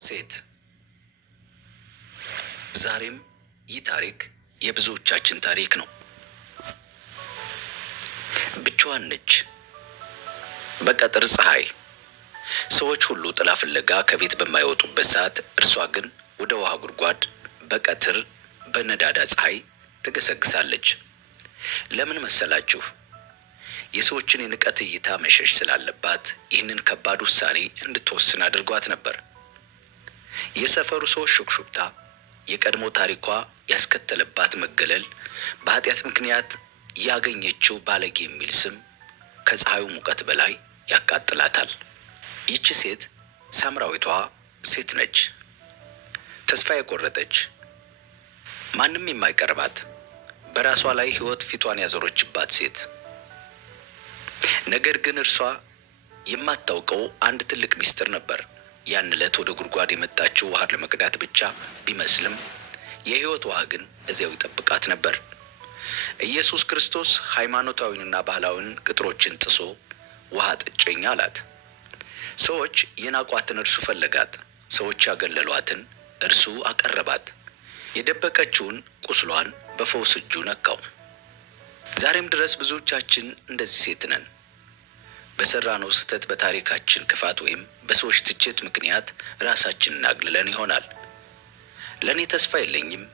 ሴት። ዛሬም ይህ ታሪክ የብዙዎቻችን ታሪክ ነው። ብቻዋን ነች። በቀትር ፀሐይ ሰዎች ሁሉ ጥላ ፍለጋ ከቤት በማይወጡበት ሰዓት እርሷ ግን ወደ ውሃ ጉድጓድ በቀትር በነዳዳ ፀሐይ ትገሰግሳለች። ለምን መሰላችሁ? የሰዎችን የንቀት እይታ መሸሽ ስላለባት ይህንን ከባድ ውሳኔ እንድትወስን አድርጓት ነበር። የሰፈሩ ሰዎች ሹክሹክታ፣ የቀድሞ ታሪኳ ያስከተለባት መገለል፣ በኃጢአት ምክንያት ያገኘችው ባለጌ የሚል ስም ከፀሐዩ ሙቀት በላይ ያቃጥላታል። ይቺ ሴት ሳምራዊቷ ሴት ነች። ተስፋ የቆረጠች፣ ማንም የማይቀርባት፣ በራሷ ላይ ሕይወት ፊቷን ያዞረችባት ሴት። ነገር ግን እርሷ የማታውቀው አንድ ትልቅ ምስጢር ነበር። ያን ዕለት ወደ ጉድጓድ የመጣችው ውሃ ለመቅዳት ብቻ ቢመስልም የሕይወት ውሃ ግን እዚያው ይጠብቃት ነበር። ኢየሱስ ክርስቶስ ሃይማኖታዊንና ባህላዊን ቅጥሮችን ጥሶ ውሃ ጠጭኝ አላት። ሰዎች የናቋትን እርሱ ፈለጋት። ሰዎች ያገለሏትን እርሱ አቀረባት። የደበቀችውን ቁስሏን በፈውስ እጁ ነካው። ዛሬም ድረስ ብዙዎቻችን እንደዚህ ሴት ነን። በሰራነው ስህተት፣ በታሪካችን ክፋት ወይም በሰዎች ትችት ምክንያት ራሳችንን አግልለን ይሆናል። ለእኔ ተስፋ የለኝም፣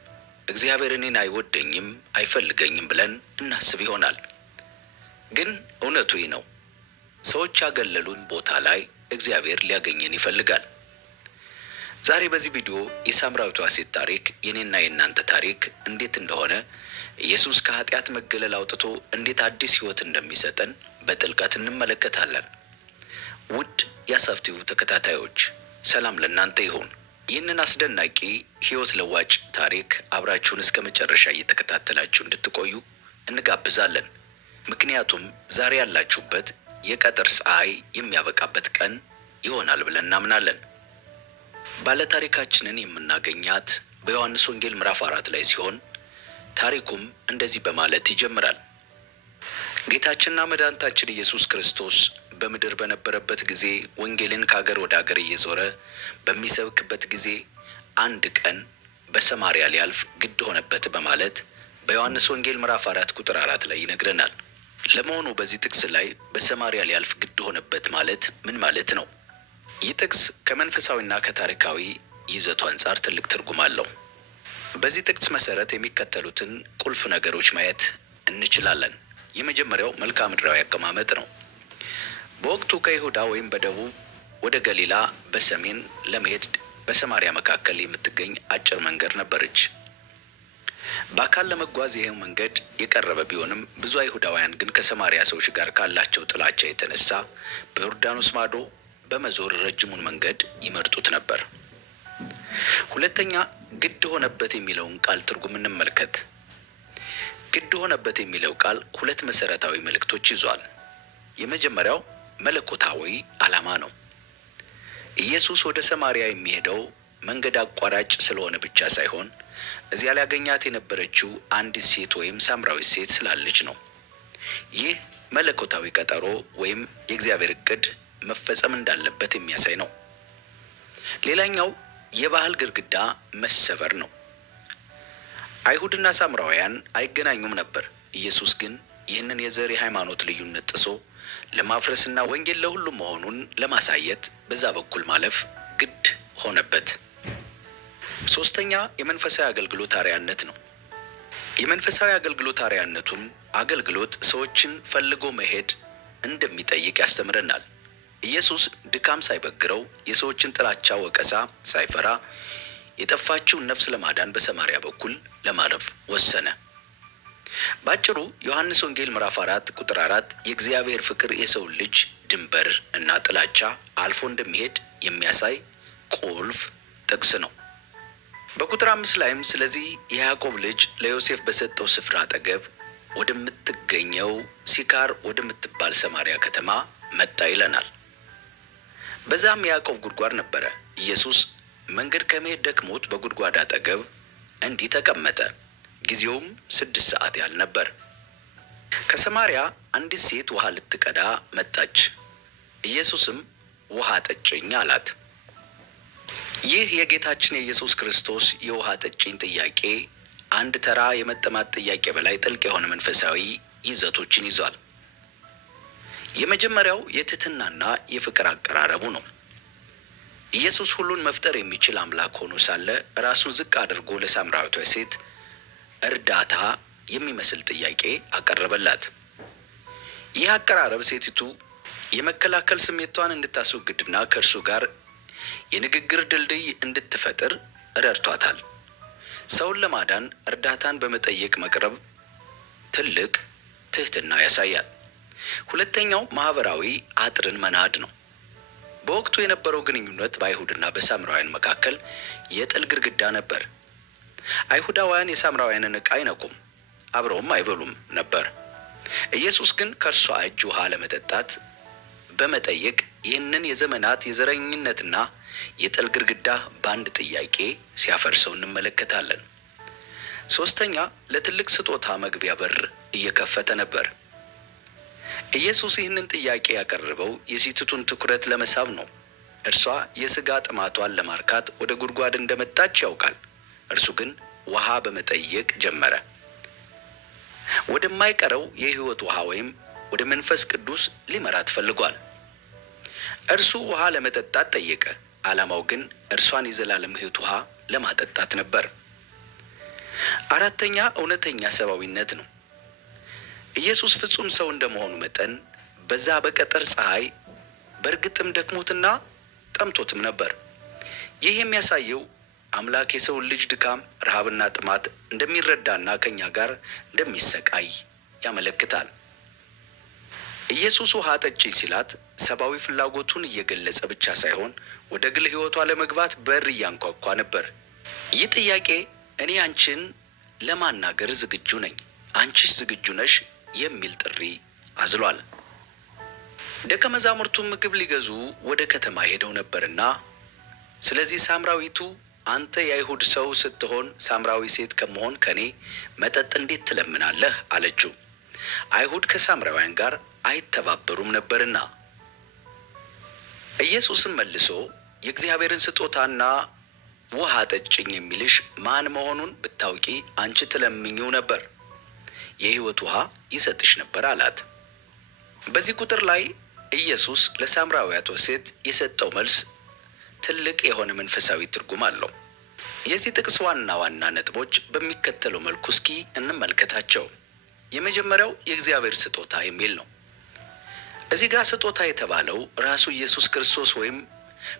እግዚአብሔር እኔን አይወደኝም፣ አይፈልገኝም ብለን እናስብ ይሆናል። ግን እውነቱ ይህ ነው። ሰዎች ያገለሉን ቦታ ላይ እግዚአብሔር ሊያገኘን ይፈልጋል። ዛሬ በዚህ ቪዲዮ የሳምራዊቷ ሴት ታሪክ የኔና የእናንተ ታሪክ እንዴት እንደሆነ፣ ኢየሱስ ከኃጢአት መገለል አውጥቶ እንዴት አዲስ ሕይወት እንደሚሰጠን በጥልቀት እንመለከታለን። ውድ የአሳፍቲው ተከታታዮች ሰላም ለእናንተ ይሁን። ይህንን አስደናቂ ሕይወት ለዋጭ ታሪክ አብራችሁን እስከ መጨረሻ እየተከታተላችሁ እንድትቆዩ እንጋብዛለን። ምክንያቱም ዛሬ ያላችሁበት የቀትር ፀሐይ የሚያበቃበት ቀን ይሆናል ብለን እናምናለን። ባለታሪካችንን የምናገኛት በዮሐንስ ወንጌል ምዕራፍ 4 ላይ ሲሆን ታሪኩም እንደዚህ በማለት ይጀምራል። ጌታችንና መድኃኒታችን ኢየሱስ ክርስቶስ በምድር በነበረበት ጊዜ ወንጌልን ከአገር ወደ አገር እየዞረ በሚሰብክበት ጊዜ አንድ ቀን በሰማርያ ሊያልፍ ግድ ሆነበት በማለት በዮሐንስ ወንጌል ምዕራፍ 4 ቁጥር 4 ላይ ይነግረናል። ለመሆኑ በዚህ ጥቅስ ላይ በሰማርያ ሊያልፍ ግድ ሆነበት ማለት ምን ማለት ነው? ይህ ጥቅስ ከመንፈሳዊና ከታሪካዊ ይዘቱ አንጻር ትልቅ ትርጉም አለው። በዚህ ጥቅስ መሰረት የሚከተሉትን ቁልፍ ነገሮች ማየት እንችላለን። የመጀመሪያው መልክዓ ምድራዊ አቀማመጥ ነው። በወቅቱ ከይሁዳ ወይም በደቡብ ወደ ገሊላ በሰሜን ለመሄድ በሰማርያ መካከል የምትገኝ አጭር መንገድ ነበረች። በአካል ለመጓዝ ይህ መንገድ የቀረበ ቢሆንም ብዙ አይሁዳውያን ግን ከሰማርያ ሰዎች ጋር ካላቸው ጥላቻ የተነሳ በዮርዳኖስ ማዶ በመዞር ረጅሙን መንገድ ይመርጡት ነበር። ሁለተኛ፣ ግድ ሆነበት የሚለውን ቃል ትርጉም እንመልከት። ግድ ሆነበት የሚለው ቃል ሁለት መሰረታዊ መልእክቶች ይዟል። የመጀመሪያው መለኮታዊ ዓላማ ነው። ኢየሱስ ወደ ሰማርያ የሚሄደው መንገድ አቋራጭ ስለሆነ ብቻ ሳይሆን እዚያ ሊያገኛት የነበረችው አንዲት ሴት ወይም ሳምራዊት ሴት ስላለች ነው። ይህ መለኮታዊ ቀጠሮ ወይም የእግዚአብሔር ዕቅድ መፈጸም እንዳለበት የሚያሳይ ነው። ሌላኛው የባህል ግድግዳ መሰበር ነው። አይሁድና ሳምራውያን አይገናኙም ነበር። ኢየሱስ ግን ይህንን የዘር የሃይማኖት ልዩነት ጥሶ ለማፍረስና ወንጌል ለሁሉም መሆኑን ለማሳየት በዛ በኩል ማለፍ ግድ ሆነበት። ሶስተኛ፣ የመንፈሳዊ አገልግሎት አርአያነት ነው። የመንፈሳዊ አገልግሎት አርአያነቱም አገልግሎት ሰዎችን ፈልጎ መሄድ እንደሚጠይቅ ያስተምረናል። ኢየሱስ ድካም ሳይበግረው፣ የሰዎችን ጥላቻ ወቀሳ ሳይፈራ የጠፋችውን ነፍስ ለማዳን በሰማርያ በኩል ለማረፍ ወሰነ። ባጭሩ ዮሐንስ ወንጌል ምዕራፍ 4 ቁጥር 4 የእግዚአብሔር ፍቅር የሰው ልጅ ድንበር እና ጥላቻ አልፎ እንደሚሄድ የሚያሳይ ቁልፍ ጥቅስ ነው። በቁጥር 5 ላይም ስለዚህ የያዕቆብ ልጅ ለዮሴፍ በሰጠው ስፍራ አጠገብ ወደምትገኘው ሲካር ወደምትባል ሰማርያ ከተማ መጣ ይለናል። በዛም የያዕቆብ ጉድጓድ ነበረ። ኢየሱስ መንገድ ከመሄድ ደክሞት በጉድጓድ አጠገብ እንዲህ ተቀመጠ። ጊዜውም 6 ሰዓት ያህል ነበር። ከሰማርያ አንዲት ሴት ውሃ ልትቀዳ መጣች። ኢየሱስም ውሃ ጠጭኝ አላት። ይህ የጌታችን የኢየሱስ ክርስቶስ የውሃ ጠጪኝ ጥያቄ አንድ ተራ የመጠማት ጥያቄ በላይ ጥልቅ የሆነ መንፈሳዊ ይዘቶችን ይዟል። የመጀመሪያው የትህትናና የፍቅር አቀራረቡ ነው። ኢየሱስ ሁሉን መፍጠር የሚችል አምላክ ሆኖ ሳለ ራሱን ዝቅ አድርጎ ለሳምራዊቷ ሴት እርዳታ የሚመስል ጥያቄ አቀረበላት። ይህ አቀራረብ ሴቲቱ የመከላከል ስሜቷን እንድታስወግድና ከእርሱ ጋር የንግግር ድልድይ እንድትፈጥር ረድቷታል። ሰውን ለማዳን እርዳታን በመጠየቅ መቅረብ ትልቅ ትህትና ያሳያል። ሁለተኛው ማህበራዊ አጥርን መናድ ነው። በወቅቱ የነበረው ግንኙነት በአይሁድና በሳምራውያን መካከል የጥል ግድግዳ ነበር። አይሁዳውያን የሳምራውያንን ዕቃ አይነኩም፣ አብረውም አይበሉም ነበር። ኢየሱስ ግን ከእርሷ እጅ ውሃ ለመጠጣት በመጠየቅ ይህንን የዘመናት የዘረኝነትና የጥል ግድግዳ በአንድ ጥያቄ ሲያፈርሰው እንመለከታለን። ሶስተኛ ለትልቅ ስጦታ መግቢያ በር እየከፈተ ነበር። ኢየሱስ ይህንን ጥያቄ ያቀረበው የሴቲቱን ትኩረት ለመሳብ ነው። እርሷ የሥጋ ጥማቷን ለማርካት ወደ ጉድጓድ እንደመጣች ያውቃል። እርሱ ግን ውሃ በመጠየቅ ጀመረ። ወደማይቀረው የሕይወት ውሃ ወይም ወደ መንፈስ ቅዱስ ሊመራት ፈልጓል። እርሱ ውሃ ለመጠጣት ጠየቀ። ዓላማው ግን እርሷን የዘላለም ሕይወት ውሃ ለማጠጣት ነበር። አራተኛ እውነተኛ ሰብአዊነት ነው። ኢየሱስ ፍጹም ሰው እንደመሆኑ መጠን በዛ በቀጠር ፀሐይ በእርግጥም ደክሞትና ጠምቶትም ነበር። ይህ የሚያሳየው አምላክ የሰውን ልጅ ድካም፣ ረሃብና ጥማት እንደሚረዳና ከእኛ ጋር እንደሚሰቃይ ያመለክታል። ኢየሱስ ውሃ ጠጪ ሲላት ሰብአዊ ፍላጎቱን እየገለጸ ብቻ ሳይሆን ወደ ግል ሕይወቷ ለመግባት በር እያንኳኳ ነበር። ይህ ጥያቄ እኔ አንቺን ለማናገር ዝግጁ ነኝ፣ አንቺስ ዝግጁ ነሽ የሚል ጥሪ አዝሏል። ደቀ መዛሙርቱ ምግብ ሊገዙ ወደ ከተማ ሄደው ነበርና ስለዚህ ሳምራዊቱ አንተ የአይሁድ ሰው ስትሆን ሳምራዊ ሴት ከመሆን ከኔ መጠጥ እንዴት ትለምናለህ? አለችው። አይሁድ ከሳምራውያን ጋር አይተባበሩም ነበርና። ኢየሱስም መልሶ የእግዚአብሔርን ስጦታና ውሃ ጠጭኝ የሚልሽ ማን መሆኑን ብታውቂ አንቺ ትለምኚው ነበር፣ የሕይወት ውሃ ይሰጥሽ ነበር አላት። በዚህ ቁጥር ላይ ኢየሱስ ለሳምራዊቷ ሴት የሰጠው መልስ ትልቅ የሆነ መንፈሳዊ ትርጉም አለው። የዚህ ጥቅስ ዋና ዋና ነጥቦች በሚከተለው መልኩ እስኪ እንመልከታቸው። የመጀመሪያው የእግዚአብሔር ስጦታ የሚል ነው። እዚህ ጋር ስጦታ የተባለው ራሱ ኢየሱስ ክርስቶስ ወይም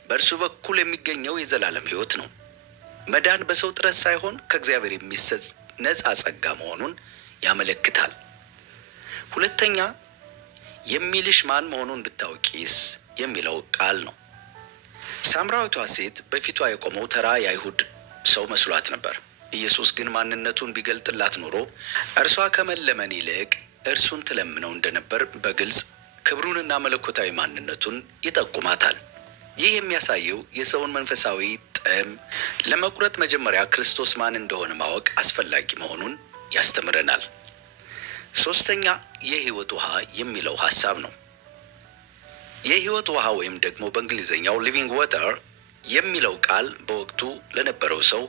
በእርሱ በኩል የሚገኘው የዘላለም ሕይወት ነው። መዳን በሰው ጥረት ሳይሆን ከእግዚአብሔር የሚሰጥ ነፃ ጸጋ መሆኑን ያመለክታል። ሁለተኛ የሚልሽ ማን መሆኑን ብታውቂስ የሚለው ቃል ነው። ሳምራዊቷ ሴት በፊቷ የቆመው ተራ የአይሁድ ሰው መስሏት ነበር። ኢየሱስ ግን ማንነቱን ቢገልጥላት ኖሮ እርሷ ከመለመን ይልቅ እርሱን ትለምነው እንደነበር በግልጽ ክብሩንና መለኮታዊ ማንነቱን ይጠቁማታል። ይህ የሚያሳየው የሰውን መንፈሳዊ ጥም ለመቁረጥ መጀመሪያ ክርስቶስ ማን እንደሆነ ማወቅ አስፈላጊ መሆኑን ያስተምረናል። ሶስተኛ የሕይወት ውሃ የሚለው ሐሳብ ነው። የሕይወት ውሃ ወይም ደግሞ በእንግሊዝኛው ሊቪንግ ዋተር የሚለው ቃል በወቅቱ ለነበረው ሰው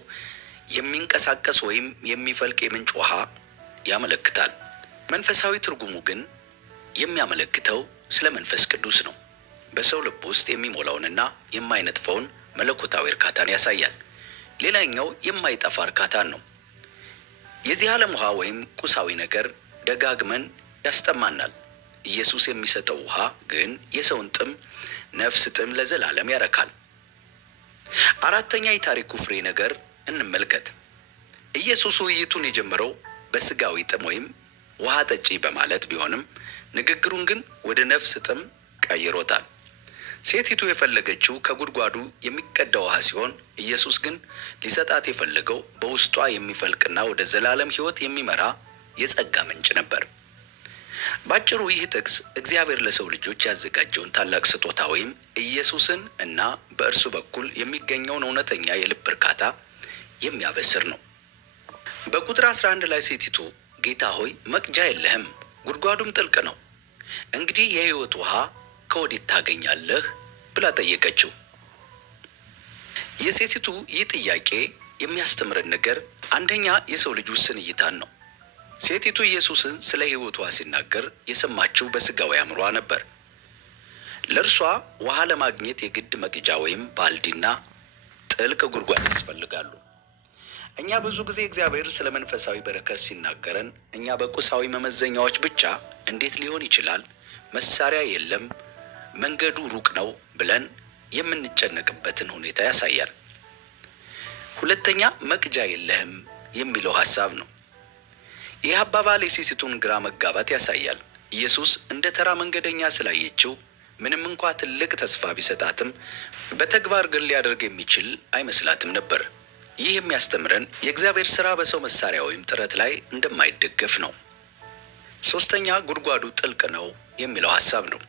የሚንቀሳቀስ ወይም የሚፈልቅ የምንጭ ውሃ ያመለክታል። መንፈሳዊ ትርጉሙ ግን የሚያመለክተው ስለ መንፈስ ቅዱስ ነው። በሰው ልብ ውስጥ የሚሞላውንና የማይነጥፈውን መለኮታዊ እርካታን ያሳያል። ሌላኛው የማይጠፋ እርካታን ነው። የዚህ ዓለም ውሃ ወይም ቁሳዊ ነገር ደጋግመን ያስጠማናል። ኢየሱስ የሚሰጠው ውሃ ግን የሰውን ጥም፣ ነፍስ ጥም ለዘላለም ያረካል። አራተኛ የታሪኩ ፍሬ ነገር እንመልከት። ኢየሱስ ውይይቱን የጀመረው በስጋዊ ጥም ወይም ውሃ ጠጪ በማለት ቢሆንም ንግግሩን ግን ወደ ነፍስ ጥም ቀይሮታል። ሴቲቱ የፈለገችው ከጉድጓዱ የሚቀዳ ውሃ ሲሆን ኢየሱስ ግን ሊሰጣት የፈለገው በውስጧ የሚፈልቅና ወደ ዘላለም ሕይወት የሚመራ የጸጋ ምንጭ ነበር። ባጭሩ ይህ ጥቅስ እግዚአብሔር ለሰው ልጆች ያዘጋጀውን ታላቅ ስጦታ ወይም ኢየሱስን እና በእርሱ በኩል የሚገኘውን እውነተኛ የልብ እርካታ የሚያበስር ነው። በቁጥር 11 ላይ ሴቲቱ ጌታ ሆይ መቅጃ የለህም፣ ጉድጓዱም ጥልቅ ነው፣ እንግዲህ የሕይወት ውሃ ከወዴት ታገኛለህ ብላ ጠየቀችው። የሴቲቱ ይህ ጥያቄ የሚያስተምረን ነገር አንደኛ የሰው ልጅ ውስን እይታን ነው። ሴቲቱ ኢየሱስን ስለ ሕይወቷ ሲናገር የሰማችው በሥጋዊ አእምሯ ነበር። ለእርሷ ውሃ ለማግኘት የግድ መቅጃ ወይም ባልዲና ጥልቅ ጉድጓድ ያስፈልጋሉ። እኛ ብዙ ጊዜ እግዚአብሔር ስለ መንፈሳዊ በረከት ሲናገረን እኛ በቁሳዊ መመዘኛዎች ብቻ እንዴት ሊሆን ይችላል፣ መሳሪያ የለም፣ መንገዱ ሩቅ ነው ብለን የምንጨነቅበትን ሁኔታ ያሳያል። ሁለተኛ መቅጃ የለህም የሚለው ሐሳብ ነው። ይህ አባባል የሴቲቱን ግራ መጋባት ያሳያል። ኢየሱስ እንደ ተራ መንገደኛ ስላየችው ምንም እንኳ ትልቅ ተስፋ ቢሰጣትም በተግባር ግን ሊያደርግ የሚችል አይመስላትም ነበር። ይህ የሚያስተምረን የእግዚአብሔር ሥራ በሰው መሳሪያ ወይም ጥረት ላይ እንደማይደገፍ ነው። ሦስተኛ ጉድጓዱ ጥልቅ ነው የሚለው ሐሳብ ነው።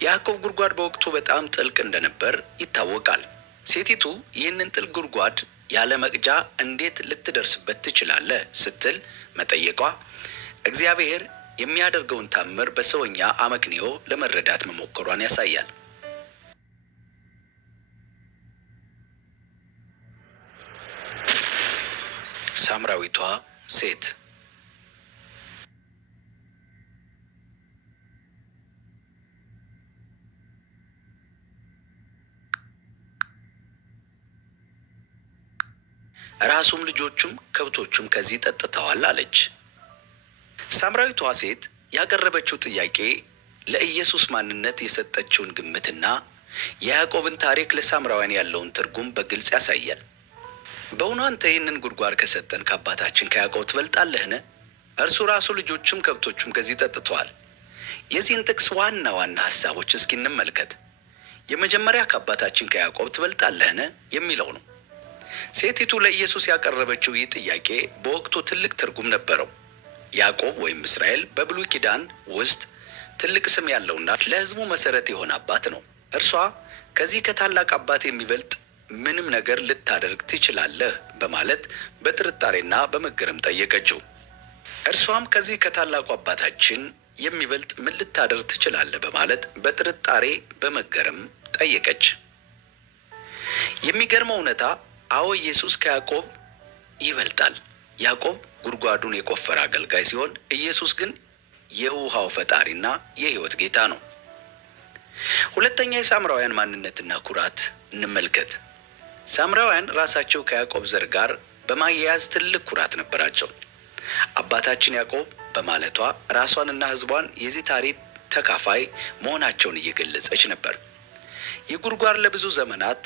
ያዕቆብ ጉድጓድ በወቅቱ በጣም ጥልቅ እንደነበር ይታወቃል። ሴቲቱ ይህንን ጥልቅ ጉድጓድ ያለ መቅጃ እንዴት ልትደርስበት ትችላለህ ስትል መጠየቋ እግዚአብሔር የሚያደርገውን ታምር በሰውኛ አመክንዮ ለመረዳት መሞከሯን ያሳያል። ሳምራዊቷ ሴት ራሱም ልጆቹም ከብቶቹም ከዚህ ጠጥተዋል አለች። ሳምራዊቷ ሴት ያቀረበችው ጥያቄ ለኢየሱስ ማንነት የሰጠችውን ግምትና የያዕቆብን ታሪክ ለሳምራውያን ያለውን ትርጉም በግልጽ ያሳያል። በእውኑ አንተ ይህንን ጉድጓድ ከሰጠን ከአባታችን ከያዕቆብ ትበልጣለህን? እርሱ ራሱ ልጆቹም ከብቶቹም ከዚህ ጠጥተዋል። የዚህን ጥቅስ ዋና ዋና ሐሳቦች እስኪ እንመልከት። የመጀመሪያ ከአባታችን ከያዕቆብ ትበልጣለህን የሚለው ነው። ሴቲቱ ለኢየሱስ ያቀረበችው ይህ ጥያቄ በወቅቱ ትልቅ ትርጉም ነበረው። ያዕቆብ ወይም እስራኤል በብሉይ ኪዳን ውስጥ ትልቅ ስም ያለውና ለሕዝቡ መሠረት የሆነ አባት ነው። እርሷ ከዚህ ከታላቅ አባት የሚበልጥ ምንም ነገር ልታደርግ ትችላለህ በማለት በጥርጣሬና በመገረም ጠየቀችው። እርሷም ከዚህ ከታላቁ አባታችን የሚበልጥ ምን ልታደርግ ትችላለህ በማለት በጥርጣሬ በመገረም ጠየቀች። የሚገርመው እውነታ አዎ ኢየሱስ ከያዕቆብ ይበልጣል። ያዕቆብ ጉድጓዱን የቆፈረ አገልጋይ ሲሆን ኢየሱስ ግን የውሃው ፈጣሪና የሕይወት ጌታ ነው። ሁለተኛ የሳምራውያን ማንነትና ኩራት እንመልከት። ሳምራውያን ራሳቸው ከያዕቆብ ዘር ጋር በማያያዝ ትልቅ ኩራት ነበራቸው። አባታችን ያዕቆብ በማለቷ ራሷንና ሕዝቧን የዚህ ታሪክ ተካፋይ መሆናቸውን እየገለጸች ነበር። ይህ ጉድጓድ ለብዙ ዘመናት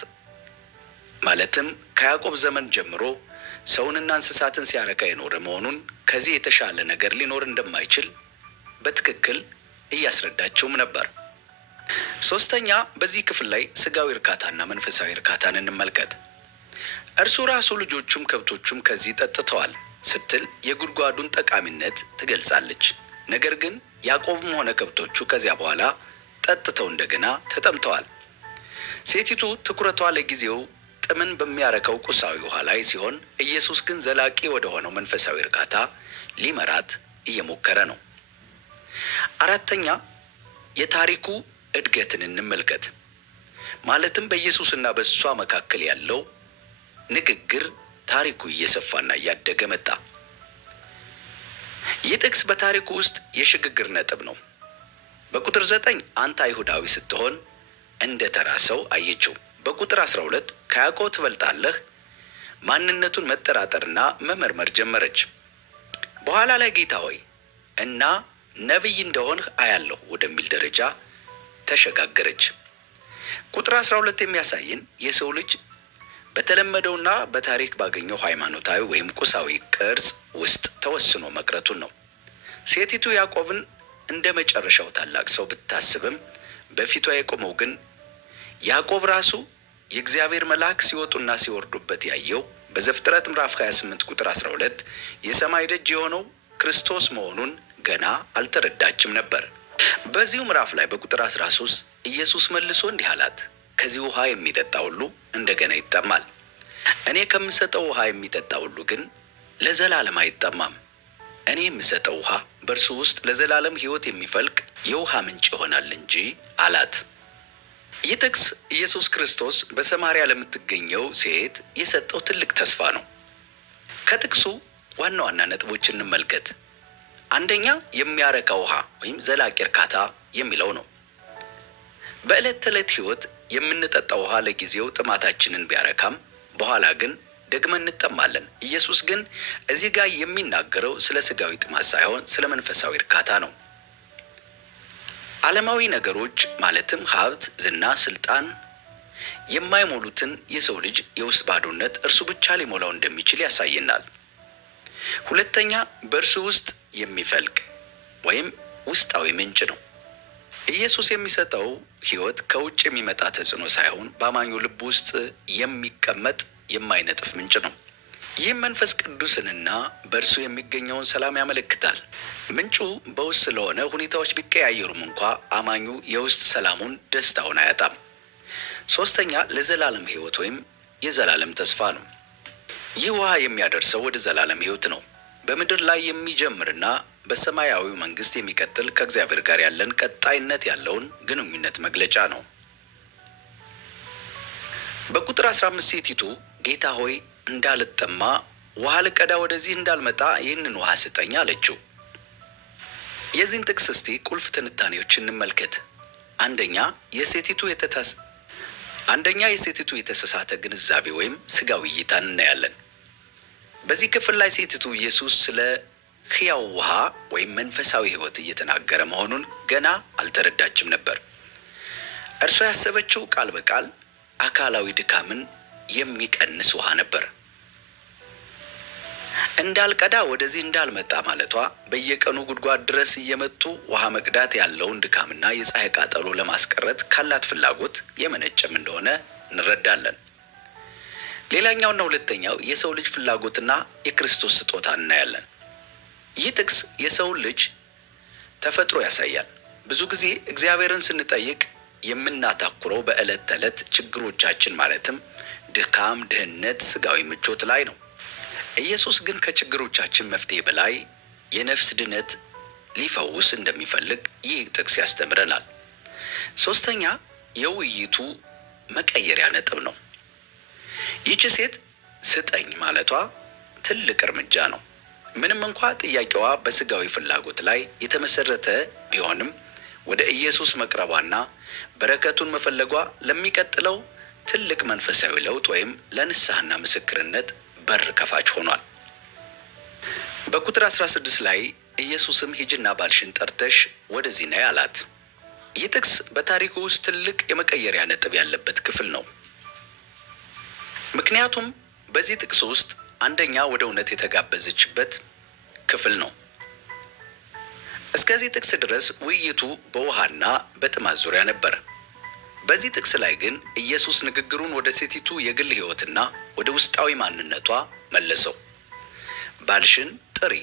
ማለትም ከያዕቆብ ዘመን ጀምሮ ሰውንና እንስሳትን ሲያረካ የኖረ መሆኑን ከዚህ የተሻለ ነገር ሊኖር እንደማይችል በትክክል እያስረዳቸውም ነበር። ሦስተኛ በዚህ ክፍል ላይ ሥጋዊ እርካታና መንፈሳዊ እርካታን እንመልከት። እርሱ ራሱ ልጆቹም ከብቶቹም ከዚህ ጠጥተዋል ስትል የጉድጓዱን ጠቃሚነት ትገልጻለች። ነገር ግን ያዕቆብም ሆነ ከብቶቹ ከዚያ በኋላ ጠጥተው እንደገና ተጠምተዋል። ሴቲቱ ትኩረቷ ለጊዜው ጥምን በሚያረከው ቁሳዊ ውሃ ላይ ሲሆን ኢየሱስ ግን ዘላቂ ወደ ሆነው መንፈሳዊ እርካታ ሊመራት እየሞከረ ነው። አራተኛ የታሪኩ እድገትን እንመልከት። ማለትም በኢየሱስና በእሷ መካከል ያለው ንግግር ታሪኩ እየሰፋና እያደገ መጣ። ይህ ጥቅስ በታሪኩ ውስጥ የሽግግር ነጥብ ነው። በቁጥር 9 አንተ አይሁዳዊ ስትሆን እንደ ተራ ሰው አየችው። በቁጥር 12 ከያዕቆብ ትበልጣለህ ማንነቱን መጠራጠርና መመርመር ጀመረች። በኋላ ላይ ጌታ ሆይ እና ነቢይ እንደሆንህ አያለሁ ወደሚል ደረጃ ተሸጋገረች። ቁጥር 12 የሚያሳየን የሰው ልጅ በተለመደውና በታሪክ ባገኘው ሃይማኖታዊ ወይም ቁሳዊ ቅርጽ ውስጥ ተወስኖ መቅረቱን ነው። ሴቲቱ ያዕቆብን እንደ መጨረሻው ታላቅ ሰው ብታስብም በፊቷ የቆመው ግን ያዕቆብ ራሱ የእግዚአብሔር መልአክ ሲወጡና ሲወርዱበት ያየው በዘፍጥረት ምዕራፍ 28 ቁጥር 12 የሰማይ ደጅ የሆነው ክርስቶስ መሆኑን ገና አልተረዳችም ነበር። በዚሁ ምዕራፍ ላይ በቁጥር 13 ኢየሱስ መልሶ እንዲህ አላት፣ ከዚህ ውሃ የሚጠጣ ሁሉ እንደገና ይጠማል። እኔ ከምሰጠው ውሃ የሚጠጣ ሁሉ ግን ለዘላለም አይጠማም። እኔ የምሰጠው ውሃ በእርሱ ውስጥ ለዘላለም ሕይወት የሚፈልቅ የውሃ ምንጭ ይሆናል እንጂ አላት። ይህ ጥቅስ ኢየሱስ ክርስቶስ በሰማርያ ለምትገኘው ሴት የሰጠው ትልቅ ተስፋ ነው። ከጥቅሱ ዋና ዋና ነጥቦች እንመልከት። አንደኛ፣ የሚያረካ ውሃ ወይም ዘላቂ እርካታ የሚለው ነው። በዕለት ተዕለት ሕይወት የምንጠጣው ውሃ ለጊዜው ጥማታችንን ቢያረካም በኋላ ግን ደግመን እንጠማለን። ኢየሱስ ግን እዚህ ጋር የሚናገረው ስለ ሥጋዊ ጥማት ሳይሆን ስለ መንፈሳዊ እርካታ ነው። ዓለማዊ ነገሮች ማለትም ሀብት፣ ዝና፣ ስልጣን የማይሞሉትን የሰው ልጅ የውስጥ ባዶነት እርሱ ብቻ ሊሞላው እንደሚችል ያሳየናል። ሁለተኛ፣ በእርሱ ውስጥ የሚፈልቅ ወይም ውስጣዊ ምንጭ ነው። ኢየሱስ የሚሰጠው ሕይወት ከውጭ የሚመጣ ተጽዕኖ ሳይሆን በአማኙ ልብ ውስጥ የሚቀመጥ የማይነጥፍ ምንጭ ነው። ይህም መንፈስ ቅዱስንና በእርሱ የሚገኘውን ሰላም ያመለክታል። ምንጩ በውስጥ ስለሆነ ሁኔታዎች ቢቀያየሩም እንኳ አማኙ የውስጥ ሰላሙን፣ ደስታውን አያጣም። ሶስተኛ፣ ለዘላለም ሕይወት ወይም የዘላለም ተስፋ ነው። ይህ ውሃ የሚያደርሰው ወደ ዘላለም ሕይወት ነው። በምድር ላይ የሚጀምርና በሰማያዊው መንግሥት የሚቀጥል ከእግዚአብሔር ጋር ያለን ቀጣይነት ያለውን ግንኙነት መግለጫ ነው። በቁጥር 15 ሴቲቱ ጌታ ሆይ እንዳልጠማ ውሃ ልቀዳ ወደዚህ እንዳልመጣ ይህንን ውሃ ስጠኝ አለችው። የዚህን ጥቅስ እስቲ ቁልፍ ትንታኔዎች እንመልከት። አንደኛ የሴቲቱ የተሳሳተ ግንዛቤ ወይም ሥጋዊ እይታን እናያለን። በዚህ ክፍል ላይ ሴቲቱ ኢየሱስ ስለ ሕያው ውሃ ወይም መንፈሳዊ ሕይወት እየተናገረ መሆኑን ገና አልተረዳችም ነበር። እርሷ ያሰበችው ቃል በቃል አካላዊ ድካምን የሚቀንስ ውሃ ነበር። እንዳልቀዳ ወደዚህ እንዳልመጣ ማለቷ በየቀኑ ጉድጓድ ድረስ እየመጡ ውሃ መቅዳት ያለውን ድካምና የፀሐይ ቃጠሎ ለማስቀረት ካላት ፍላጎት የመነጨም እንደሆነ እንረዳለን። ሌላኛውና ሁለተኛው የሰው ልጅ ፍላጎትና የክርስቶስ ስጦታ እናያለን። ይህ ጥቅስ የሰውን ልጅ ተፈጥሮ ያሳያል። ብዙ ጊዜ እግዚአብሔርን ስንጠይቅ የምናተኩረው በዕለት ተዕለት ችግሮቻችን ማለትም ድካም፣ ድህነት፣ ሥጋዊ ምቾት ላይ ነው። ኢየሱስ ግን ከችግሮቻችን መፍትሄ በላይ የነፍስ ድነት ሊፈውስ እንደሚፈልግ ይህ ጥቅስ ያስተምረናል። ሶስተኛ፣ የውይይቱ መቀየሪያ ነጥብ ነው። ይህች ሴት ስጠኝ ማለቷ ትልቅ እርምጃ ነው። ምንም እንኳ ጥያቄዋ በሥጋዊ ፍላጎት ላይ የተመሰረተ ቢሆንም ወደ ኢየሱስ መቅረቧና በረከቱን መፈለጓ ለሚቀጥለው ትልቅ መንፈሳዊ ለውጥ ወይም ለንስሐና ምስክርነት በር ከፋች ሆኗል። በቁጥር 16 ላይ ኢየሱስም ሂጂና ባልሽን ጠርተሽ ወደዚህ ነይ አላት። ይህ ጥቅስ በታሪኩ ውስጥ ትልቅ የመቀየሪያ ነጥብ ያለበት ክፍል ነው። ምክንያቱም በዚህ ጥቅስ ውስጥ አንደኛ ወደ እውነት የተጋበዘችበት ክፍል ነው። እስከዚህ ጥቅስ ድረስ ውይይቱ በውሃና በጥማት ዙሪያ ነበር። በዚህ ጥቅስ ላይ ግን ኢየሱስ ንግግሩን ወደ ሴቲቱ የግል ሕይወትና ወደ ውስጣዊ ማንነቷ መለሰው። ባልሽን ጥሪ።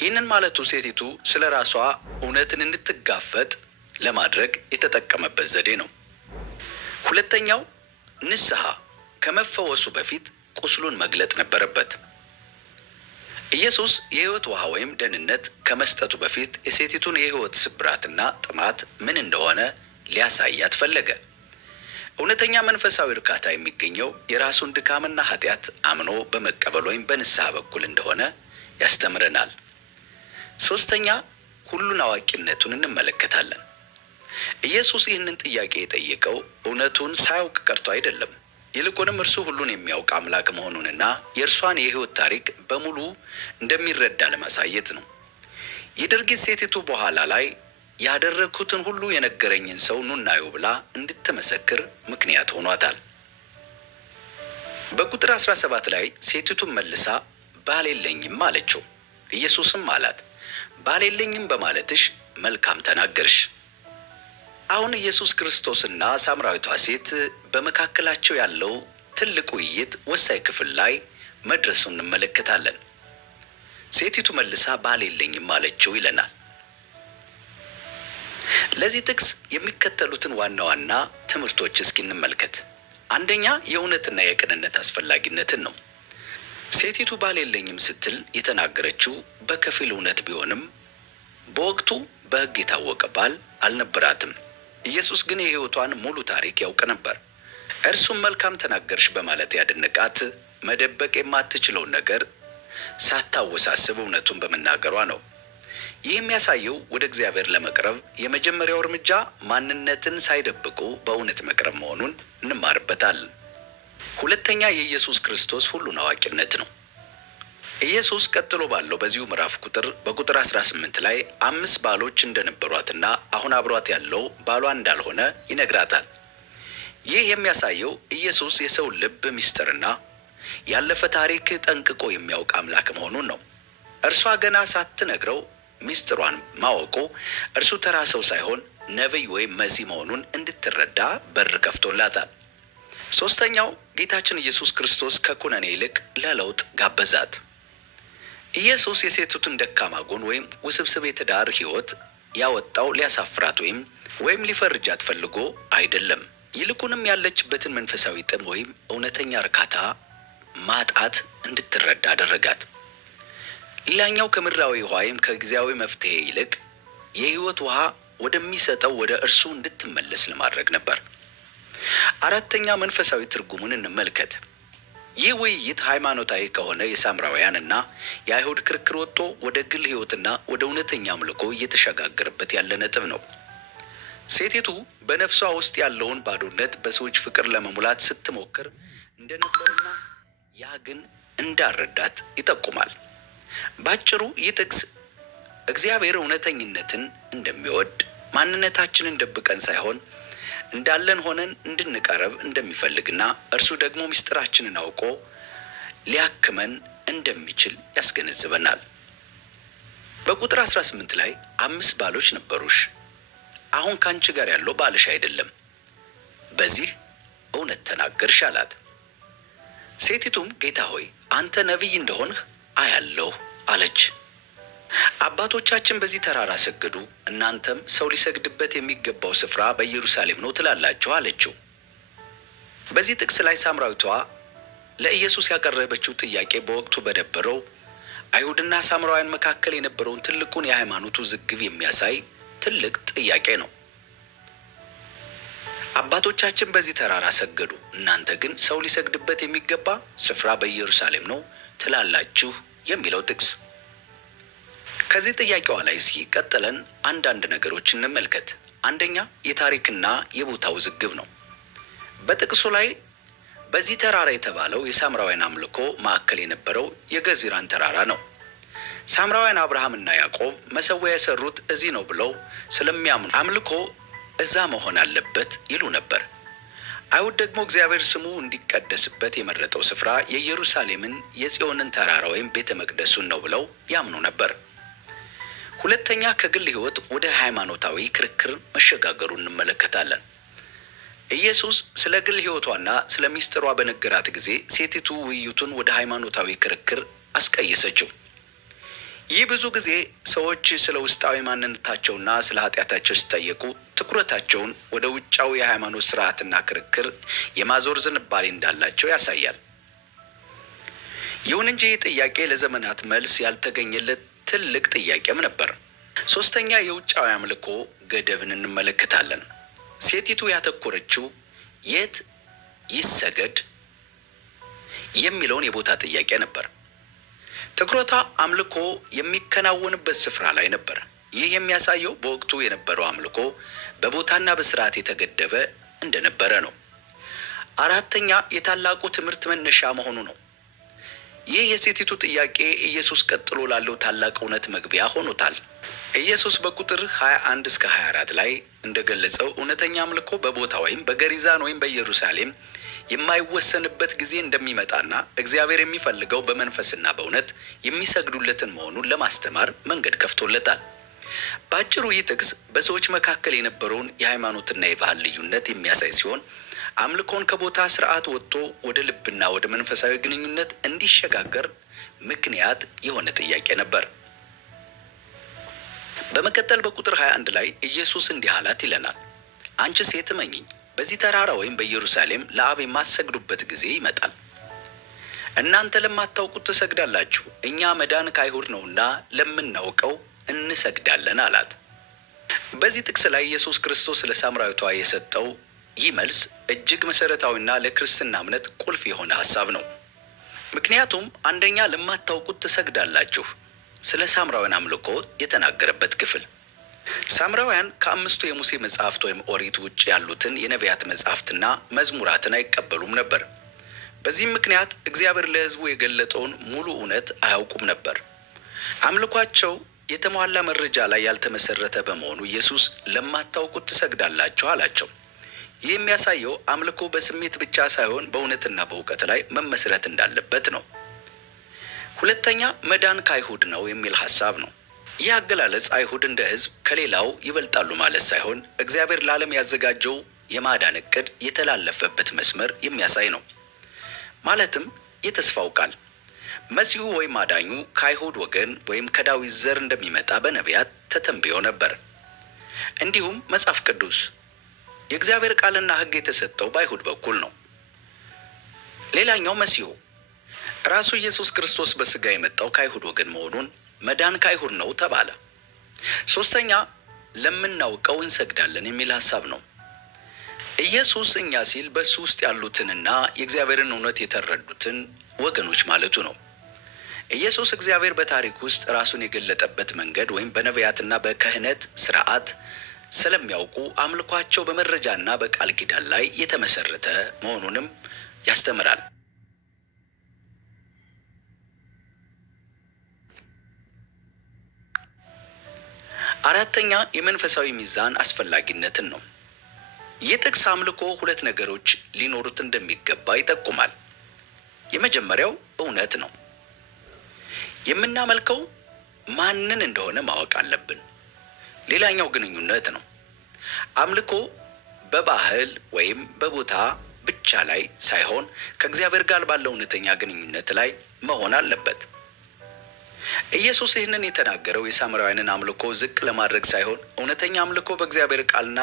ይህንን ማለቱ ሴቲቱ ስለ ራሷ እውነትን እንድትጋፈጥ ለማድረግ የተጠቀመበት ዘዴ ነው። ሁለተኛው ንስሐ ከመፈወሱ በፊት ቁስሉን መግለጥ ነበረበት። ኢየሱስ የሕይወት ውሃ ወይም ደህንነት ከመስጠቱ በፊት የሴቲቱን የሕይወት ስብራትና ጥማት ምን እንደሆነ ሊያሳያት ፈለገ። እውነተኛ መንፈሳዊ እርካታ የሚገኘው የራሱን ድካምና ኃጢአት አምኖ በመቀበል ወይም በንስሐ በኩል እንደሆነ ያስተምረናል። ሶስተኛ፣ ሁሉን አዋቂነቱን እንመለከታለን። ኢየሱስ ይህንን ጥያቄ የጠየቀው እውነቱን ሳያውቅ ቀርቶ አይደለም። ይልቁንም እርሱ ሁሉን የሚያውቅ አምላክ መሆኑንና የእርሷን የሕይወት ታሪክ በሙሉ እንደሚረዳ ለማሳየት ነው። ይህ ድርጊት ሴቲቱ በኋላ ላይ ያደረግኩትን ሁሉ የነገረኝን ሰው ኑናዩ ብላ እንድትመሰክር ምክንያት ሆኗታል። በቁጥር 17 ላይ ሴቲቱን መልሳ ባል የለኝም አለችው። ኢየሱስም አላት፣ ባል የለኝም በማለትሽ መልካም ተናገርሽ። አሁን ኢየሱስ ክርስቶስና ሳምራዊቷ ሴት በመካከላቸው ያለው ትልቅ ውይይት ወሳኝ ክፍል ላይ መድረሱን እንመለከታለን። ሴቲቱ መልሳ ባል የለኝም አለችው ይለናል። ለዚህ ጥቅስ የሚከተሉትን ዋና ዋና ትምህርቶች እስኪ እንመልከት። አንደኛ፣ የእውነትና የቅንነት አስፈላጊነትን ነው። ሴቲቱ ባል የለኝም ስትል የተናገረችው በከፊል እውነት ቢሆንም በወቅቱ በሕግ የታወቀ ባል አልነበራትም። ኢየሱስ ግን የሕይወቷን ሙሉ ታሪክ ያውቅ ነበር። እርሱም መልካም ተናገርሽ በማለት ያደነቃት መደበቅ የማትችለውን ነገር ሳታወሳስብ እውነቱን በመናገሯ ነው። ይህ የሚያሳየው ወደ እግዚአብሔር ለመቅረብ የመጀመሪያው እርምጃ ማንነትን ሳይደብቁ በእውነት መቅረብ መሆኑን እንማርበታለን። ሁለተኛ የኢየሱስ ክርስቶስ ሁሉን አዋቂነት ነው። ኢየሱስ ቀጥሎ ባለው በዚሁ ምዕራፍ በቁጥር 18 ላይ 5 ባሎች እንደነበሯትና አሁን አብሯት ያለው ባሏ እንዳልሆነ ይነግራታል። ይህ የሚያሳየው ኢየሱስ የሰው ልብ ምስጢርና ያለፈ ታሪክ ጠንቅቆ የሚያውቅ አምላክ መሆኑን ነው። እርሷ ገና ሳትነግረው ምስጢሯን ማወቁ እርሱ ተራ ሰው ሳይሆን ነቢይ ወይም መሲህ መሆኑን እንድትረዳ በር ከፍቶላታል። ሶስተኛው ጌታችን ኢየሱስ ክርስቶስ ከኩነኔ ይልቅ ለለውጥ ጋበዛት። ኢየሱስ የሴቲቱን ደካማ ጎን ወይም ውስብስብ የትዳር ሕይወት ያወጣው ሊያሳፍራት ወይም ሊፈርጃት ፈልጎ አይደለም። ይልቁንም ያለችበትን መንፈሳዊ ጥም ወይም እውነተኛ እርካታ ማጣት እንድትረዳ አደረጋት። ሌላኛው ከምድራዊ ውሃ ወይም ከጊዜያዊ መፍትሄ ይልቅ የሕይወት ውሃ ወደሚሰጠው ወደ እርሱ እንድትመለስ ለማድረግ ነበር። አራተኛ መንፈሳዊ ትርጉሙን እንመልከት። ይህ ውይይት ሃይማኖታዊ ከሆነ የሳምራውያንና የአይሁድ ክርክር ወጥቶ ወደ ግል ሕይወትና ወደ እውነተኛ አምልኮ እየተሸጋገረበት ያለ ነጥብ ነው። ሴቲቱ በነፍሷ ውስጥ ያለውን ባዶነት በሰዎች ፍቅር ለመሙላት ስትሞክር እንደነበርና ያ ግን እንዳረዳት ይጠቁማል። ባጭሩ ይህ ጥቅስ እግዚአብሔር እውነተኝነትን እንደሚወድ፣ ማንነታችንን ደብቀን ሳይሆን እንዳለን ሆነን እንድንቀርብ እንደሚፈልግና እርሱ ደግሞ ምስጢራችንን አውቆ ሊያክመን እንደሚችል ያስገነዝበናል። በቁጥር 18 ላይ 5 ባሎች ነበሩሽ፣ አሁን ካንቺ ጋር ያለው ባልሽ አይደለም፣ በዚህ እውነት ተናገርሽ አላት። ሴቲቱም ጌታ ሆይ አንተ ነቢይ እንደሆንህ አያለሁ አለች። አባቶቻችን በዚህ ተራራ ሰገዱ፣ እናንተም ሰው ሊሰግድበት የሚገባው ስፍራ በኢየሩሳሌም ነው ትላላችሁ አለችው። በዚህ ጥቅስ ላይ ሳምራዊቷ ለኢየሱስ ያቀረበችው ጥያቄ በወቅቱ በነበረው አይሁድና ሳምራውያን መካከል የነበረውን ትልቁን የሃይማኖት ውዝግብ የሚያሳይ ትልቅ ጥያቄ ነው። አባቶቻችን በዚህ ተራራ ሰገዱ፣ እናንተ ግን ሰው ሊሰግድበት የሚገባ ስፍራ በኢየሩሳሌም ነው ትላላችሁ የሚለው ጥቅስ። ከዚህ ጥያቄዋ ላይ ቀጥለን አንዳንድ ነገሮች እንመልከት። አንደኛ የታሪክና የቦታ ውዝግብ ነው። በጥቅሱ ላይ በዚህ ተራራ የተባለው የሳምራውያን አምልኮ ማዕከል የነበረው የገዚራን ተራራ ነው። ሳምራውያን አብርሃምና ያዕቆብ መሠዊያ የሰሩት እዚህ ነው ብለው ስለሚያምኑ አምልኮ እዛ መሆን አለበት ይሉ ነበር። አይሁድ ደግሞ እግዚአብሔር ስሙ እንዲቀደስበት የመረጠው ስፍራ የኢየሩሳሌምን የጽዮንን ተራራ ወይም ቤተ መቅደሱን ነው ብለው ያምኑ ነበር። ሁለተኛ ከግል ሕይወት ወደ ሃይማኖታዊ ክርክር መሸጋገሩን እንመለከታለን። ኢየሱስ ስለ ግል ሕይወቷና ስለ ሚስጥሯ በነገራት ጊዜ ሴቲቱ ውይይቱን ወደ ሃይማኖታዊ ክርክር አስቀየሰችው። ይህ ብዙ ጊዜ ሰዎች ስለ ውስጣዊ ማንነታቸውና ስለ ኃጢአታቸው ሲጠየቁ ትኩረታቸውን ወደ ውጫዊ የሃይማኖት ስርዓትና ክርክር የማዞር ዝንባሌ እንዳላቸው ያሳያል። ይሁን እንጂ ይህ ጥያቄ ለዘመናት መልስ ያልተገኘለት ትልቅ ጥያቄም ነበር። ሶስተኛ የውጫዊ አምልኮ ገደብን እንመለከታለን። ሴቲቱ ያተኮረችው የት ይሰገድ የሚለውን የቦታ ጥያቄ ነበር። ትኩረቷ አምልኮ የሚከናወንበት ስፍራ ላይ ነበር። ይህ የሚያሳየው በወቅቱ የነበረው አምልኮ በቦታና በስርዓት የተገደበ እንደነበረ ነው። አራተኛ የታላቁ ትምህርት መነሻ መሆኑ ነው። ይህ የሴቲቱ ጥያቄ ኢየሱስ ቀጥሎ ላለው ታላቅ እውነት መግቢያ ሆኖታል። ኢየሱስ በቁጥር 21 እስከ 24 ላይ እንደገለጸው እውነተኛ አምልኮ በቦታ ወይም በገሪዛን ወይም በኢየሩሳሌም የማይወሰንበት ጊዜ እንደሚመጣና እግዚአብሔር የሚፈልገው በመንፈስና በእውነት የሚሰግዱለትን መሆኑን ለማስተማር መንገድ ከፍቶለታል። በአጭሩ ይህ ጥቅስ በሰዎች መካከል የነበረውን የሃይማኖትና የባህል ልዩነት የሚያሳይ ሲሆን አምልኮን ከቦታ ስርዓት ወጥቶ ወደ ልብና ወደ መንፈሳዊ ግንኙነት እንዲሸጋገር ምክንያት የሆነ ጥያቄ ነበር። በመቀጠል በቁጥር 21 ላይ ኢየሱስ እንዲህ አላት ይለናል። አንቺ ሴት እመኚኝ፣ በዚህ ተራራ ወይም በኢየሩሳሌም ለአብ የማትሰግዱበት ጊዜ ይመጣል። እናንተ ለማታውቁት ትሰግዳላችሁ፣ እኛ መዳን ከአይሁድ ነውና ለምናውቀው እንሰግዳለን አላት። በዚህ ጥቅስ ላይ ኢየሱስ ክርስቶስ ለሳምራዊቷ የሰጠው ይህ መልስ እጅግ መሰረታዊና ለክርስትና እምነት ቁልፍ የሆነ ሐሳብ ነው። ምክንያቱም አንደኛ ለማታውቁት ትሰግዳላችሁ ስለ ሳምራውያን አምልኮ የተናገረበት ክፍል። ሳምራውያን ከአምስቱ የሙሴ መጻሕፍት ወይም ኦሪት ውጭ ያሉትን የነቢያት መጻሕፍትና መዝሙራትን አይቀበሉም ነበር። በዚህም ምክንያት እግዚአብሔር ለሕዝቡ የገለጠውን ሙሉ እውነት አያውቁም ነበር። አምልኳቸው የተሟላ መረጃ ላይ ያልተመሰረተ በመሆኑ ኢየሱስ ለማታውቁት ትሰግዳላችሁ አላቸው። ይህ የሚያሳየው አምልኮ በስሜት ብቻ ሳይሆን በእውነትና በእውቀት ላይ መመስረት እንዳለበት ነው። ሁለተኛ መዳን ከአይሁድ ነው የሚል ሐሳብ ነው። ይህ አገላለጽ አይሁድ እንደ ሕዝብ ከሌላው ይበልጣሉ ማለት ሳይሆን እግዚአብሔር ለዓለም ያዘጋጀው የማዳን ዕቅድ የተላለፈበት መስመር የሚያሳይ ነው። ማለትም የተስፋው ቃል መሲሁ ወይም አዳኙ ከአይሁድ ወገን ወይም ከዳዊት ዘር እንደሚመጣ በነቢያት ተተንብዮ ነበር። እንዲሁም መጽሐፍ ቅዱስ የእግዚአብሔር ቃልና ሕግ የተሰጠው በአይሁድ በኩል ነው። ሌላኛው መሲሁ ራሱ ኢየሱስ ክርስቶስ በሥጋ የመጣው ከአይሁድ ወገን መሆኑን መዳን ከአይሁድ ነው ተባለ። ሦስተኛ ለምናውቀው እንሰግዳለን የሚል ሐሳብ ነው። ኢየሱስ እኛ ሲል በእሱ ውስጥ ያሉትንና የእግዚአብሔርን እውነት የተረዱትን ወገኖች ማለቱ ነው። ኢየሱስ እግዚአብሔር በታሪክ ውስጥ ራሱን የገለጠበት መንገድ ወይም በነቢያትና በክህነት ሥርዓት ስለሚያውቁ አምልኳቸው በመረጃና በቃል ኪዳን ላይ የተመሰረተ መሆኑንም ያስተምራል። አራተኛ የመንፈሳዊ ሚዛን አስፈላጊነትን ነው። ይህ ጥቅስ አምልኮ ሁለት ነገሮች ሊኖሩት እንደሚገባ ይጠቁማል። የመጀመሪያው እውነት ነው። የምናመልከው ማንን እንደሆነ ማወቅ አለብን። ሌላኛው ግንኙነት ነው። አምልኮ በባህል ወይም በቦታ ብቻ ላይ ሳይሆን ከእግዚአብሔር ጋር ባለው እውነተኛ ግንኙነት ላይ መሆን አለበት። ኢየሱስ ይህንን የተናገረው የሳምራውያንን አምልኮ ዝቅ ለማድረግ ሳይሆን እውነተኛ አምልኮ በእግዚአብሔር ቃልና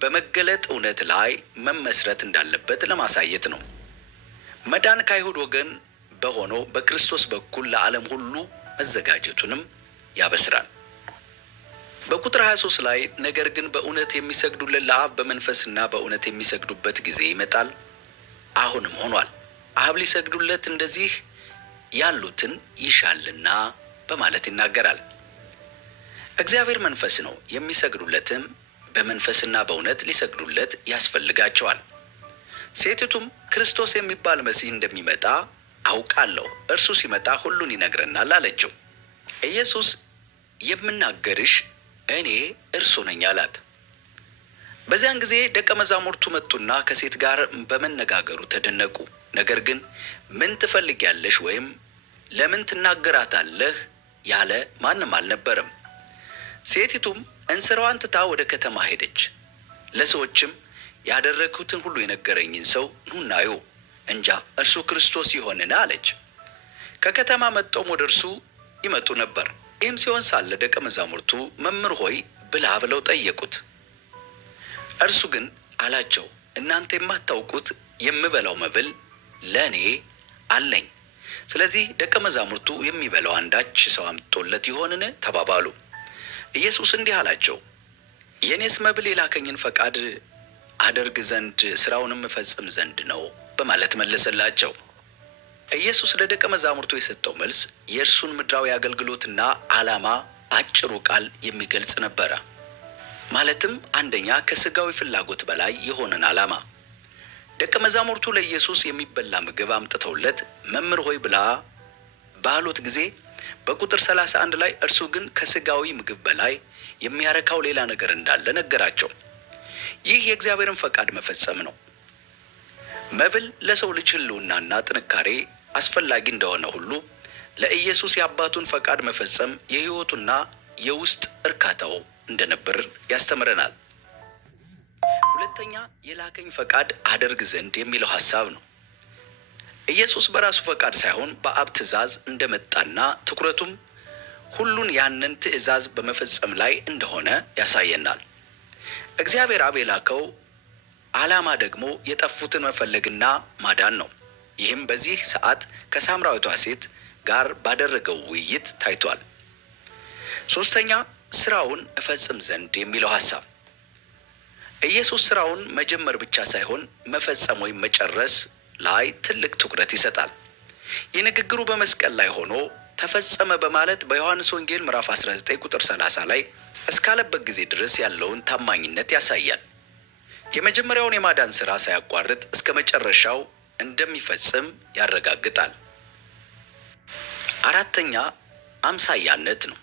በመገለጥ እውነት ላይ መመስረት እንዳለበት ለማሳየት ነው። መዳን ከአይሁድ ወገን በሆነው በክርስቶስ በኩል ለዓለም ሁሉ መዘጋጀቱንም ያበስራል። በቁጥር 23 ላይ ነገር ግን በእውነት የሚሰግዱለት ለአብ በመንፈስና በእውነት የሚሰግዱበት ጊዜ ይመጣል፣ አሁንም ሆኗል። አብ ሊሰግዱለት እንደዚህ ያሉትን ይሻልና በማለት ይናገራል። እግዚአብሔር መንፈስ ነው፣ የሚሰግዱለትም በመንፈስና በእውነት ሊሰግዱለት ያስፈልጋቸዋል። ሴቲቱም ክርስቶስ የሚባል መሲህ እንደሚመጣ አውቃለሁ፣ እርሱ ሲመጣ ሁሉን ይነግረናል አለችው። ኢየሱስ የምናገርሽ እኔ እርሱ ነኝ አላት። በዚያን ጊዜ ደቀ መዛሙርቱ መጡና ከሴት ጋር በመነጋገሩ ተደነቁ። ነገር ግን ምን ትፈልጊያለሽ ወይም ለምን ትናገራታለህ ያለ ማንም አልነበረም። ሴቲቱም እንስራዋን ትታ ወደ ከተማ ሄደች። ለሰዎችም ያደረግሁትን ሁሉ የነገረኝን ሰው ኑና እዩ፣ እንጃ እርሱ ክርስቶስ ይሆንን አለች። ከከተማ መጥተውም ወደ እርሱ ይመጡ ነበር። ይህም ሲሆን ሳለ ደቀ መዛሙርቱ መምህር ሆይ ብላ ብለው ጠየቁት። እርሱ ግን አላቸው፣ እናንተ የማታውቁት የምበላው መብል ለእኔ አለኝ። ስለዚህ ደቀ መዛሙርቱ የሚበላው አንዳች ሰው አምጥቶለት ይሆንን ተባባሉ። ኢየሱስ እንዲህ አላቸው፣ የእኔስ መብል የላከኝን ፈቃድ አደርግ ዘንድ ሥራውንም እፈጽም ዘንድ ነው በማለት መለሰላቸው። ኢየሱስ ለደቀ መዛሙርቱ የሰጠው መልስ የእርሱን ምድራዊ አገልግሎትና ዓላማ አጭሩ ቃል የሚገልጽ ነበረ። ማለትም አንደኛ ከሥጋዊ ፍላጎት በላይ የሆነን ዓላማ። ደቀ መዛሙርቱ ለኢየሱስ የሚበላ ምግብ አምጥተውለት መምህር ሆይ ብላ ባሉት ጊዜ በቁጥር 31 ላይ እርሱ ግን ከሥጋዊ ምግብ በላይ የሚያረካው ሌላ ነገር እንዳለ ነገራቸው። ይህ የእግዚአብሔርን ፈቃድ መፈጸም ነው። መብል ለሰው ልጅ ሕልውናና ጥንካሬ አስፈላጊ እንደሆነ ሁሉ ለኢየሱስ የአባቱን ፈቃድ መፈጸም የሕይወቱና የውስጥ እርካታው እንደነበር ያስተምረናል። ሁለተኛ የላከኝ ፈቃድ አደርግ ዘንድ የሚለው ሐሳብ ነው። ኢየሱስ በራሱ ፈቃድ ሳይሆን በአብ ትእዛዝ እንደመጣና ትኩረቱም ሁሉን ያንን ትእዛዝ በመፈጸም ላይ እንደሆነ ያሳየናል። እግዚአብሔር አብ የላከው ዓላማ ደግሞ የጠፉትን መፈለግና ማዳን ነው። ይህም በዚህ ሰዓት ከሳምራዊቷ ሴት ጋር ባደረገው ውይይት ታይቷል። ሦስተኛ ስራውን እፈጽም ዘንድ የሚለው ሐሳብ ኢየሱስ ስራውን መጀመር ብቻ ሳይሆን መፈጸም ወይም መጨረስ ላይ ትልቅ ትኩረት ይሰጣል። የንግግሩ በመስቀል ላይ ሆኖ ተፈጸመ በማለት በዮሐንስ ወንጌል ምዕራፍ 19 ቁጥር 30 ላይ እስካለበት ጊዜ ድረስ ያለውን ታማኝነት ያሳያል። የመጀመሪያውን የማዳን ሥራ ሳያቋርጥ እስከ መጨረሻው እንደሚፈጽም ያረጋግጣል። አራተኛ አምሳያነት ነው።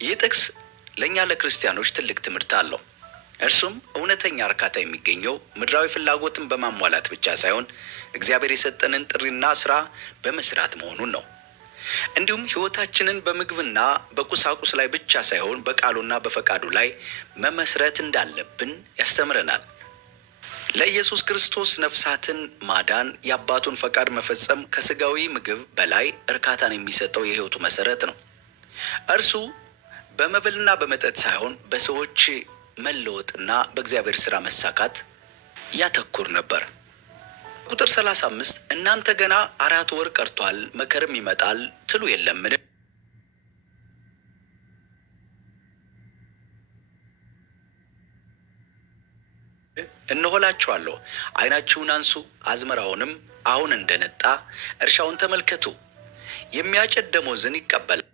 ይህ ጥቅስ ለእኛ ለክርስቲያኖች ትልቅ ትምህርት አለው። እርሱም እውነተኛ እርካታ የሚገኘው ምድራዊ ፍላጎትን በማሟላት ብቻ ሳይሆን እግዚአብሔር የሰጠንን ጥሪና ሥራ በመስራት መሆኑን ነው። እንዲሁም ሕይወታችንን በምግብና በቁሳቁስ ላይ ብቻ ሳይሆን በቃሉና በፈቃዱ ላይ መመስረት እንዳለብን ያስተምረናል። ለኢየሱስ ክርስቶስ ነፍሳትን ማዳን፣ የአባቱን ፈቃድ መፈጸም ከሥጋዊ ምግብ በላይ እርካታን የሚሰጠው የሕይወቱ መሠረት ነው። እርሱ በመብልና በመጠጥ ሳይሆን በሰዎች መለወጥና በእግዚአብሔር ሥራ መሳካት ያተኩር ነበር። ቁጥር 35 እናንተ ገና 4 ወር ቀርቷል፣ መከርም ይመጣል ትሉ የለምን? እነሆ እላችኋለሁ፣ ዓይናችሁን አንሱ፣ አዝመራውንም አሁን እንደነጣ እርሻውን ተመልከቱ። የሚያጭድ ደመወዝን ይቀበላል።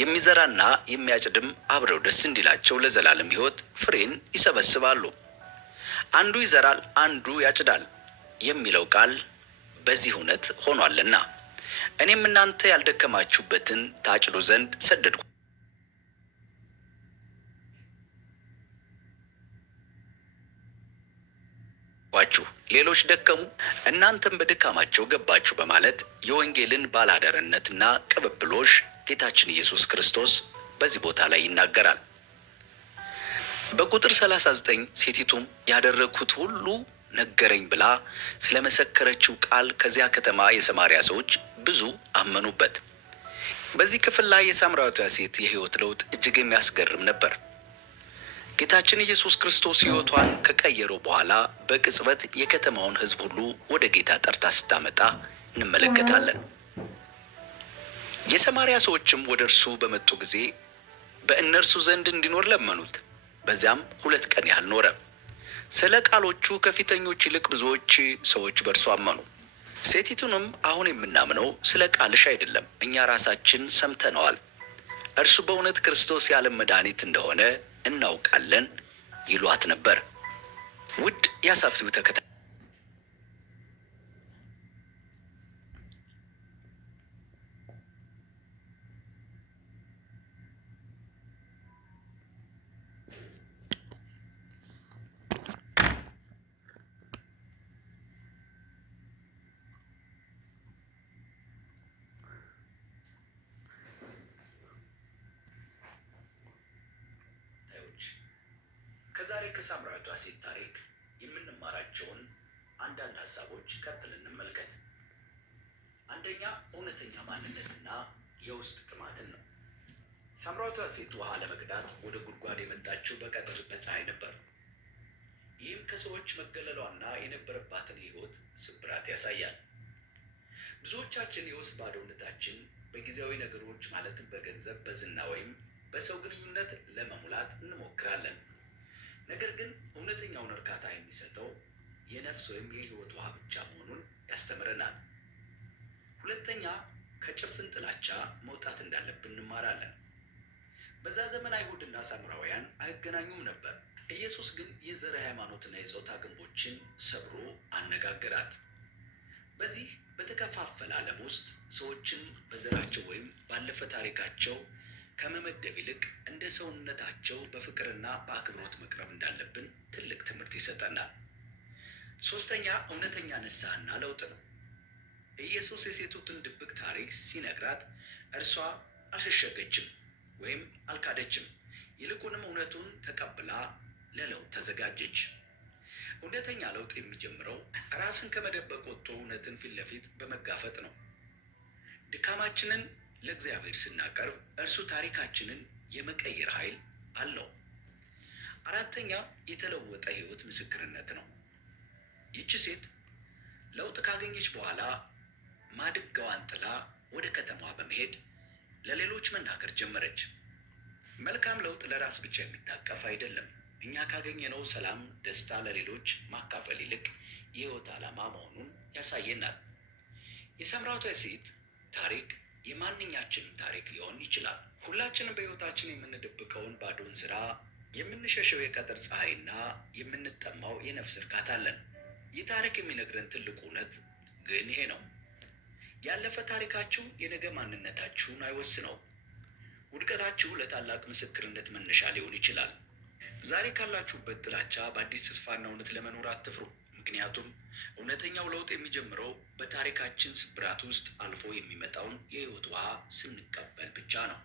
የሚዘራና የሚያጭድም አብረው ደስ እንዲላቸው ለዘላለም ሕይወት ፍሬን ይሰበስባሉ። አንዱ ይዘራል፣ አንዱ ያጭዳል የሚለው ቃል በዚህ እውነት ሆኗልና እኔም እናንተ ያልደከማችሁበትን ታጭዱ ዘንድ ሰደድኳችሁ። ሌሎች ደከሙ፣ እናንተም በድካማቸው ገባችሁ በማለት የወንጌልን ባላደርነትና ቅብብሎሽ ጌታችን ኢየሱስ ክርስቶስ በዚህ ቦታ ላይ ይናገራል። በቁጥር 39 ሴቲቱም ያደረግሁት ሁሉ ነገረኝ ብላ ስለመሰከረችው ቃል ከዚያ ከተማ የሰማርያ ሰዎች ብዙ አመኑበት። በዚህ ክፍል ላይ የሳምራዊቷ ሴት የሕይወት ለውጥ እጅግ የሚያስገርም ነበር። ጌታችን ኢየሱስ ክርስቶስ ሕይወቷን ከቀየረው በኋላ በቅጽበት የከተማውን ሕዝብ ሁሉ ወደ ጌታ ጠርታ ስታመጣ እንመለከታለን። የሰማርያ ሰዎችም ወደ እርሱ በመጡ ጊዜ በእነርሱ ዘንድ እንዲኖር ለመኑት። በዚያም 2 ቀን ያህል ኖረ። ስለ ቃሎቹ ከፊተኞች ይልቅ ብዙዎች ሰዎች በእርሱ አመኑ። ሴቲቱንም አሁን የምናምነው ስለ ቃልሽ አይደለም፣ እኛ ራሳችን ሰምተነዋል። እርሱ በእውነት ክርስቶስ የዓለም መድኃኒት እንደሆነ እናውቃለን ይሏት ነበር። ውድ የአሳፍቲው ተከታታይ ከዛሬ ከሳምራዊቷ ሴት ታሪክ የምንማራቸውን አንዳንድ ሀሳቦች ቀጥል እንመልከት። አንደኛ፣ እውነተኛ ማንነትና የውስጥ ጥማትን ነው። ሳምራዊቷ ሴት ውሃ ለመቅዳት ወደ ጉድጓድ የመጣችው በቀትር በፀሐይ ነበር። ይህም ከሰዎች መገለሏና የነበረባትን የሕይወት ስብራት ያሳያል። ብዙዎቻችን የውስጥ ባዶነታችን በጊዜያዊ ነገሮች ማለትም በገንዘብ፣ በዝና ወይም በሰው ግንኙነት ለመሙላት እንሞክራለን። ነገር ግን እውነተኛውን እርካታ የሚሰጠው የነፍስ ወይም የሕይወት ውሃ ብቻ መሆኑን ያስተምረናል። ሁለተኛ፣ ከጭፍን ጥላቻ መውጣት እንዳለብን እንማራለን። በዛ ዘመን አይሁድና ሳምራውያን አይገናኙም ነበር። ኢየሱስ ግን የዘር ሃይማኖትና የጾታ ግንቦችን ሰብሮ አነጋገራት። በዚህ በተከፋፈለ ዓለም ውስጥ ሰዎችን በዘራቸው ወይም ባለፈ ታሪካቸው ከመመደብ ይልቅ እንደ ሰውነታቸው በፍቅርና በአክብሮት መቅረብ እንዳለብን ትልቅ ትምህርት ይሰጠናል። ሶስተኛ፣ እውነተኛ ንስሐና ለውጥ ነው። ኢየሱስ የሴቲቱን ድብቅ ታሪክ ሲነግራት እርሷ አልሸሸገችም ወይም አልካደችም። ይልቁንም እውነቱን ተቀብላ ለለውጥ ተዘጋጀች። እውነተኛ ለውጥ የሚጀምረው ራስን ከመደበቅ ወጥቶ እውነትን ፊት ለፊት በመጋፈጥ ነው። ድካማችንን ለእግዚአብሔር ስናቀርብ እርሱ ታሪካችንን የመቀየር ኃይል አለው። አራተኛ የተለወጠ ሕይወት ምስክርነት ነው። ይቺ ሴት ለውጥ ካገኘች በኋላ ማድጋዋን ጥላ ወደ ከተማዋ በመሄድ ለሌሎች መናገር ጀመረች። መልካም ለውጥ ለራስ ብቻ የሚታቀፍ አይደለም። እኛ ካገኘነው ሰላም፣ ደስታ ለሌሎች ማካፈል ይልቅ የሕይወት ዓላማ መሆኑን ያሳየናል። የሳምራዊቷ ሴት ታሪክ የማንኛችንም ታሪክ ሊሆን ይችላል። ሁላችንም በሕይወታችን የምንደብቀውን ባዶን ሥራ፣ የምንሸሸው የቀትር ፀሐይና የምንጠማው የነፍስ እርካታ አለን። ይህ ታሪክ የሚነግረን ትልቁ እውነት ግን ይሄ ነው። ያለፈ ታሪካችሁ የነገ ማንነታችሁን አይወስነውም። ውድቀታችሁ ለታላቅ ምስክርነት መነሻ ሊሆን ይችላል። ዛሬ ካላችሁበት ጥላቻ በአዲስ ተስፋና እውነት ለመኖር አትፍሩ። ምክንያቱም እውነተኛው ለውጥ የሚጀምረው በታሪካችን ስብራት ውስጥ አልፎ የሚመጣውን የሕይወት ውሃ ስንቀበል ብቻ ነው።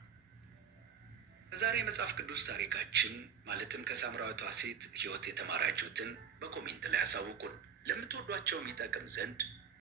በዛሬ የመጽሐፍ ቅዱስ ታሪካችን ማለትም ከሳምራዊቷ ሴት ሕይወት የተማራችሁትን በኮሜንት ላይ ያሳውቁን። ለምትወዷቸውም ይጠቅም ዘንድ